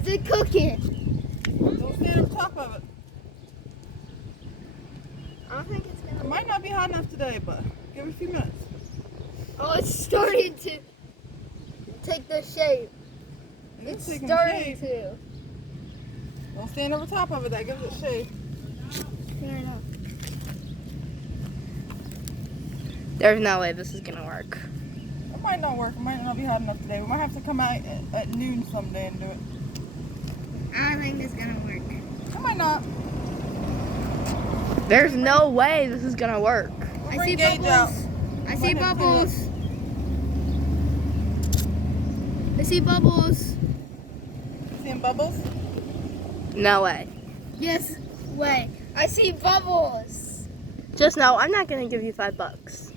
Is it cooking? Don't stand on top of it. I don't think it's It gonna. might not be hot enough today, but give it a few minutes. Oh, it's starting to take the shape. It's taking starting shape. to. Don't stand over top of it. That gives it shape. Fair enough. There's no way this is gonna work. It might not work. It might not be hot enough today. We might have to come out at noon someday and do it. I don't think it's gonna work. It might not. There's no way this is gonna work. I Bring see Gage out. bubbles. I Let see him fill bubbles. I see bubbles. Seeing bubbles? No way. Yes, way. I see bubbles. Just know I'm not gonna give you $5.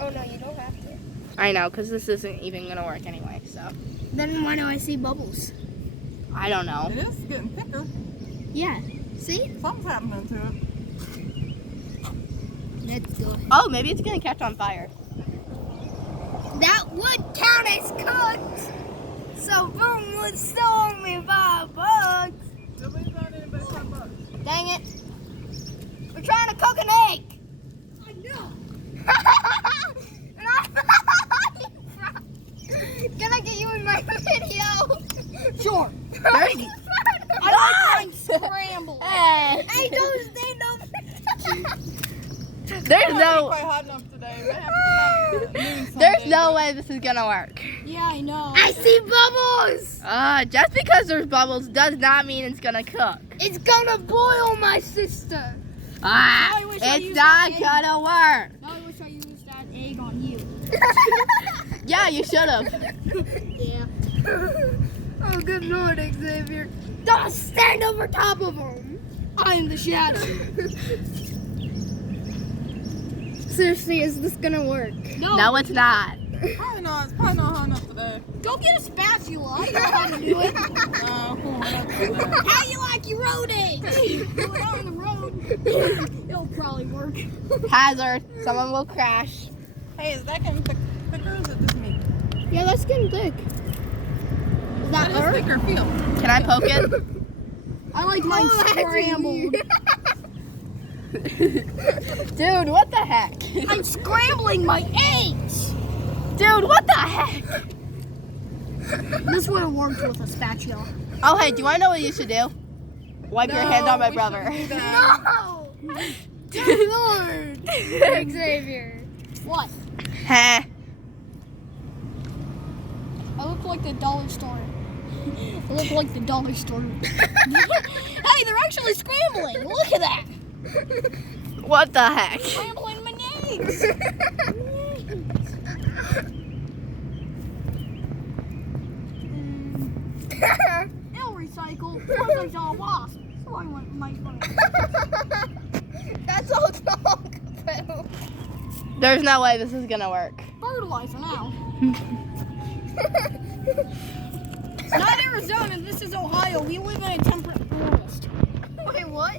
Oh no, you don't have to. I know, because this isn't even gonna work anyway, so. Then why do I see bubbles? I don't know. It is getting thicker. Yeah. See? Something's happening to it. Let's go. Oh, maybe it's gonna catch on fire. That would count as cooked. So boom would stole me $5. Nobody's not anybody $5. Dang it. We're trying to cook an egg. I know. Can I get you in my video? Sure. There's, I like mine scrambled. Hey, don't stand over. there's It might be no, quite hot enough today. We might have to come out at noon there's someday. no way this is gonna work. Yeah, I know. I see bubbles. Just because there's bubbles does not mean it's gonna cook. It's gonna boil, my sister. I wish I It's used not that egg. gonna work. Now I wish I used that egg on you. Yeah, you should have. Yeah. Oh, good Lord, Xavier. Don't stand over top of him. I'm the shadow. Seriously, is this gonna work? No, it's not. Probably not. It's probably not hot enough today. Go get a spatula. I know how to do it. No, we're not doing that. How you like your road eggs? Do it out on the road. It'll probably work. Hazard. Someone will crash. Hey, is that getting thicker or is it just me? Yeah, that's getting thick. Is that That is her? thicker. Feel. Can I poke it? I like mine Oh, that's scrambled. Dude, what the heck? I'm scrambling my eggs. Dude, what the heck? This would have worked with a spatula. Oh, hey, do I know what you should do? Wipe your hand on my we brother. shouldn't do that. No! Good Lord! Xavier. What? Heh. I look like the dollar store. I look like the dollar store. Hey, they're actually scrambling. Look at that. What the heck? Scrambling my eggs. It'll recycle. Plus I saw a wasp. So I went my phone. That's all talk about. There's no way this is gonna work. Fertilizer now. It's not Arizona. This is Ohio. We live in a temperate forest. Wait, what?